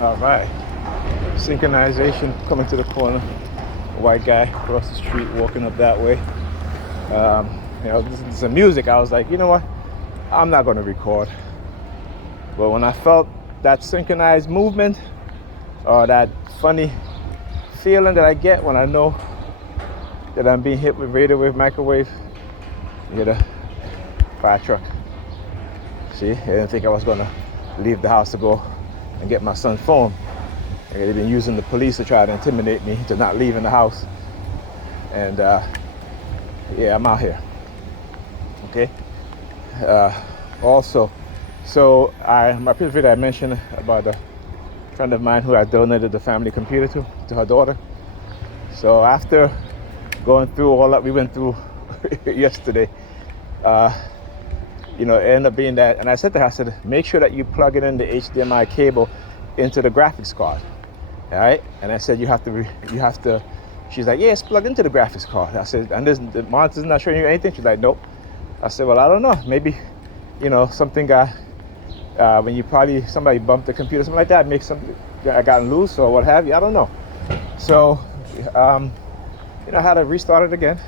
All right. Synchronization coming to the corner. White guy across the street walking up that way. Listening to some music. I was like, you know what? I'm not going to record. But when I felt that synchronized movement or that funny feeling that I get when I know that I'm being hit with radio wave microwave, you hit a fire truck. See, I didn't think I was going to leave the house to go and get my son's phone. They've been using the police to try to intimidate me to not leaving the house. And yeah, I'm out here. Okay. Also, so my previous video I mentioned about a friend of mine who I donated the family computer to her daughter. So after going through all that we went through yesterday, it ended up being that, and I said to her, I said, make sure that you plug it in the HDMI cable into the graphics card, all right? And I said, you have to, she's like, yeah, it's plugged into the graphics card. I said, and the monitor's not showing you anything? She's like, nope. I said, well, I don't know, maybe, something got, when somebody bumped the computer, something like that, makes something, I got loose or what have you, I don't know. So, I had to restart it again.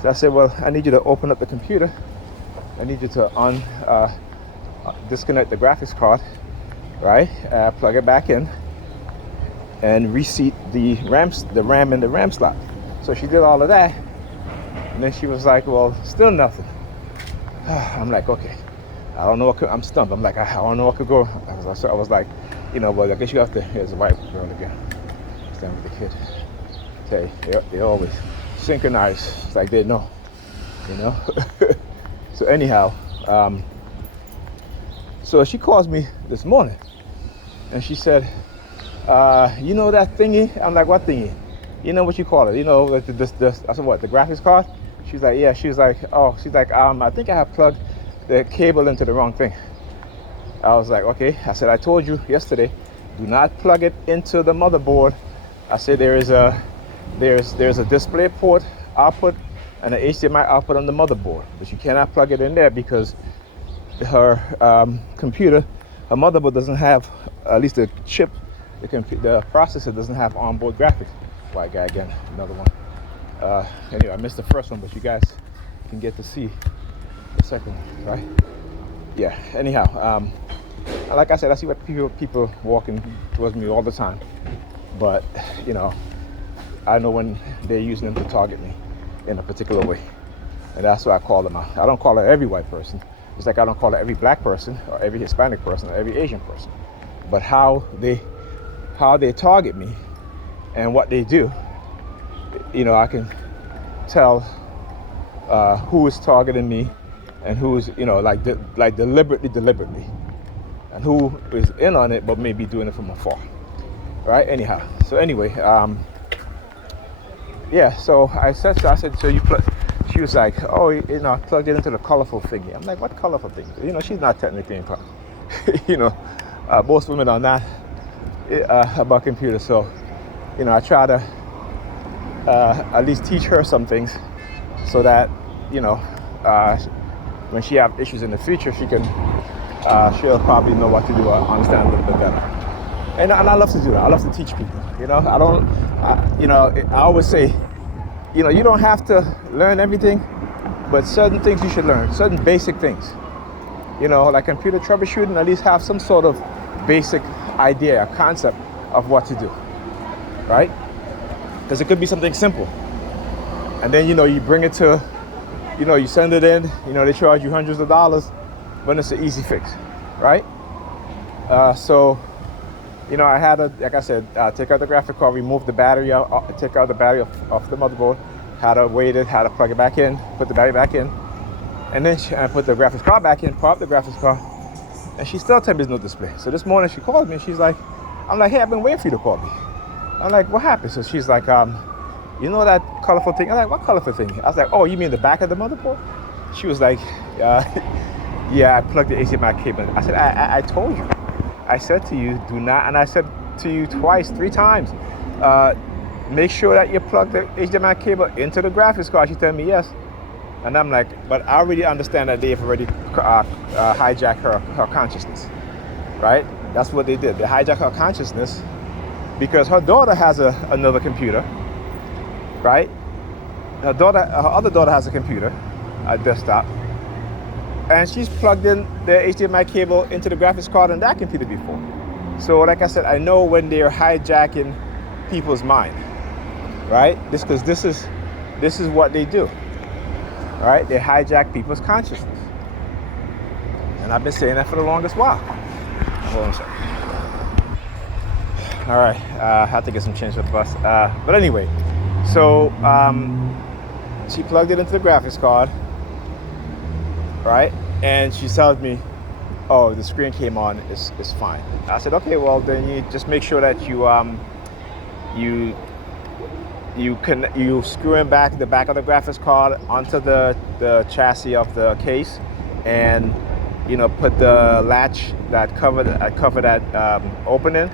So I said, well, I need you to open up the computer. I need you to disconnect the graphics card, right? Plug it back in, and reseat the RAM in the RAM slot. So she did all of that, and then she was like, "Well, still nothing." I'm like, "Okay, I don't know. I'm stumped. I'm like, I don't know what could go." I was like, well, I guess you have to. Here's a white girl again, standing with the kid. Tell you, they always synchronize. It's like they know, So anyhow, so she calls me this morning, and she said, you know that thingy? I'm like, what thingy? You know what you call it? Like I said, what, the graphics card? She's like, yeah. She's like, I think I have plugged the cable into the wrong thing. I was like, okay. I said, I told you yesterday, do not plug it into the motherboard. I said, there's a display port output and an HDMI output on the motherboard, but you cannot plug it in there because her computer, her motherboard doesn't have, at least the chip, the processor doesn't have onboard graphics. White guy again, another one. Anyway, I missed the first one, but you guys can get to see the second one, right? Yeah. Anyhow, like I said, I see what people walking towards me all the time, but I know when they're using them to target me in a particular way, and that's why I call them out. I don't call it every white person. It's like I don't call it every black person or every Hispanic person or every Asian person, but how they target me and what they do. I can tell who is targeting me and who is like deliberately, and who is in on it but maybe doing it from afar. Right? Anyhow, so anyway, yeah. So I said, so you plug. She was like, oh, I plugged it into the colorful thingy. I'm like, what colorful thing? She's not technically inclined. Most women are not about computers. So, I try to at least teach her some things so that, when she have issues in the future, she'll probably know what to do or understand a little bit better. And I love to do that. I love to teach people. I always say, you don't have to learn everything, but certain things you should learn, certain basic things. Like computer troubleshooting, at least have some sort of basic idea, a concept of what to do, right? Because it could be something simple. And then, you bring it to, you send it in, they charge you hundreds of dollars, but it's an easy fix, right? So, I had to, like I said, take out the graphic card, remove the battery out, take out the battery off the motherboard, had to wait it, had to plug it back in, put the battery back in, and then I put the graphics card back in, pop the graphics card, and she still tells me there's no display. So this morning she called me and she's like, I'm like, hey, I've been waiting for you to call me. I'm like, what happened? So she's like, you know that colorful thing? I'm like, what colorful thing? I was like, oh, you mean the back of the motherboard? She was like, yeah, I plugged the HDMI cable in. I said, I told you. I said to you, do not, and I said to you twice, 3 times, make sure that you plug the HDMI cable into the graphics card. She told me yes. And I'm like, but I already understand that they've already hijacked her consciousness, right? That's what they did. They hijacked her consciousness because her daughter has another computer, right? Her other daughter has a computer, a desktop, and she's plugged in the HDMI cable into the graphics card on that computer before. So like I said, I know when they're hijacking people's mind, right? This is what they do, right? They hijack people's consciousness. And I've been saying that for the longest while. Hold on a second. All right, I have to get some change for the bus. But anyway, so she plugged it into the graphics card, right? And she tells me, oh, the screen came on, it's fine. I said, okay, well then you just make sure that you screw in back the back of the graphics card onto the chassis of the case, and put the latch that cover that opening.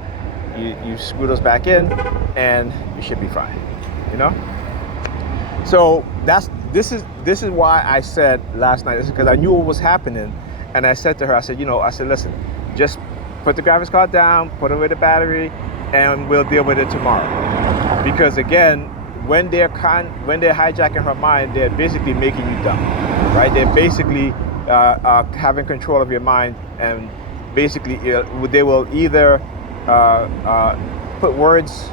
You screw those back in, and you should be fine. So this is why I said last night. This is because I knew what was happening, and I said to her, I said, listen, just put the graphics card down, put away the battery, and we'll deal with it tomorrow. Because again, when they're hijacking her mind, they're basically making you dumb, right? They're basically having control of your mind, and basically they will either put words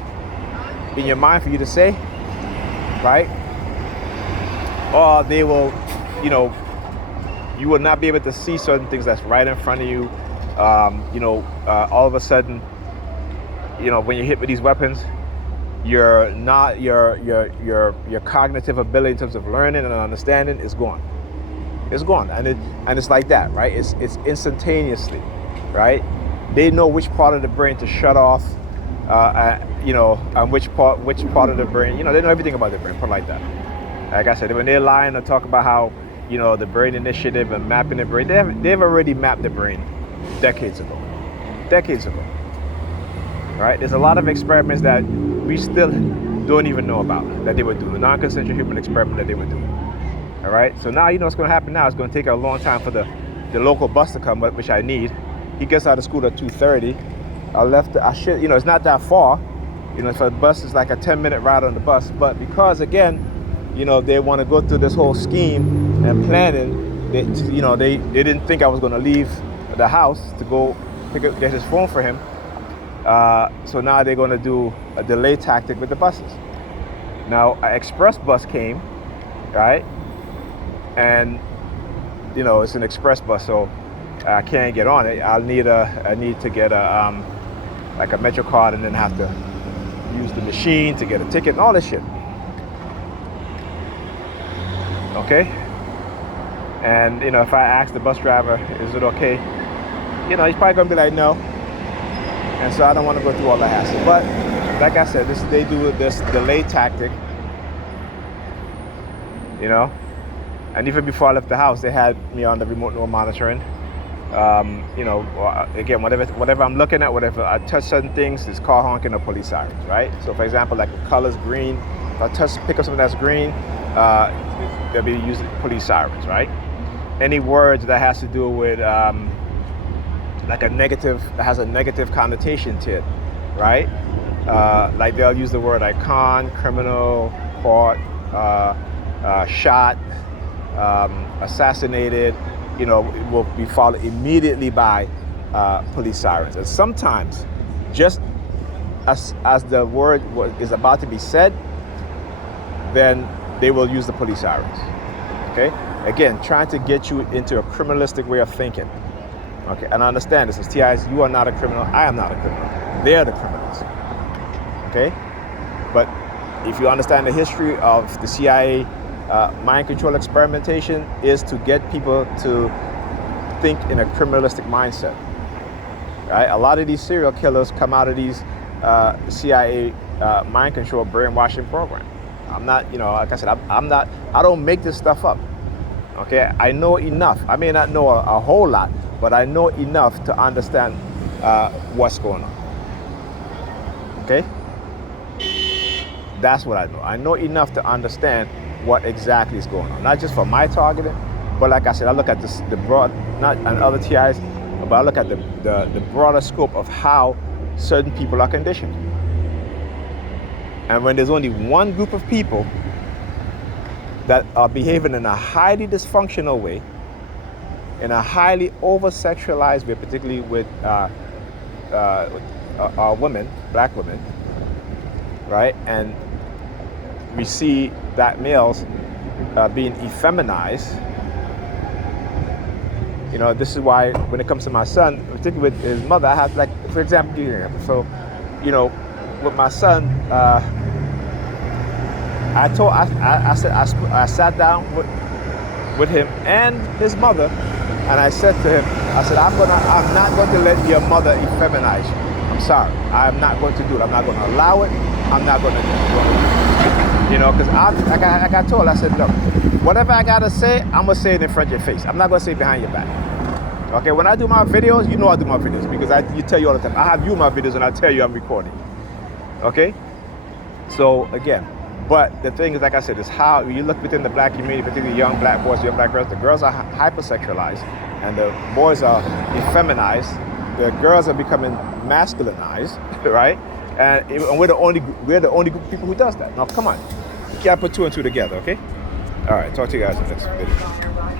in your mind for you to say, right? Or they will, you will not be able to see certain things that's right in front of you. All of a sudden, when you're hit with these weapons, your cognitive ability in terms of learning and understanding is gone. It's gone, and it's like that, right? It's instantaneously, right? They know which part of the brain to shut off, and which part of the brain. They know everything about the brain, put it like that. Like I said, when they're lying or talk about how the brain initiative and mapping the brain, they've already mapped the brain decades ago, right? There's a lot of experiments that we still don't even know about that they were doing. The non-consensual human experiment that they were doing. All right. So now what's going to happen now. It's going to take a long time for the local bus to come up, which I need. He gets out of school at 2:30. It's not that far. For the bus, it's like a 10-minute ride on the bus. But because again, they want to go through this whole scheme and planning. They didn't think I was going to leave the house to go get his phone for him. So now they're going to do a delay tactic with the buses. Now, an express bus came, right? And it's an express bus, so I can't get on it. I need to get a Metro card, and then have to use the machine to get a ticket and all this shit. Okay? And if I ask the bus driver, is it okay? He's probably gonna be like, no. And so I don't want to go through all the hassle. But like I said, they do this delay tactic. And even before I left the house, they had me on the remote door monitoring. Again, whatever I'm looking at, whatever I touch certain things, it's car honking or police sirens, right? So for example, like the color's green, if I pick up something that's green, they'll be using police sirens, right? Any words that has to do with that has a negative connotation to it, right? Like they'll use the word like con, criminal, caught, shot, assassinated, will be followed immediately by police sirens. And sometimes, just as the word is about to be said, then they will use the police sirens. Okay? Again, trying to get you into a criminalistic way of thinking. Okay, and I understand this. As TIs, you are not a criminal. I am not a criminal. They are the criminals. Okay? But if you understand the history of the CIA mind control experimentation, is to get people to think in a criminalistic mindset. Right? A lot of these serial killers come out of these CIA mind control brainwashing program. I'm not, like I said, I don't make this stuff up. Okay, I know enough. I may not know a whole lot, but I know enough to understand what's going on. Okay? That's what I know. I know enough to understand what exactly is going on. Not just for my targeting, but like I said, I look at the broad, not and other TIs, but I look at the broader scope of how certain people are conditioned. And when there's only one group of people that are behaving in a highly dysfunctional way, in a highly over-sexualized way, particularly with our women, black women, right? And we see that males being effeminized. You know, this is why when it comes to my son, particularly with his mother, I have, like, for example, so, you know, with my son, I sat down with him and his mother, and I said to him, I said, I'm not going to let your mother effeminize you. I'm sorry, I'm not going to do it. I'm not going to allow it. I'm not going to do it. You know, because like I told her, I said, look, whatever I gotta say, I'm gonna say it in front of your face. I'm not gonna say it behind your back. Okay, when I do my videos, you know I do my videos because you tell you all the time. I have you in my videos and I tell you I'm recording. Okay? So again, but the thing is, like I said, is how you look within the black community, particularly young black boys, young black girls. The girls are hypersexualized and the boys are effeminized. The girls are becoming masculinized, right? And we're the only group of people who does that. Now, come on, you can't put two and two together, okay? All right, talk to you guys in the next video.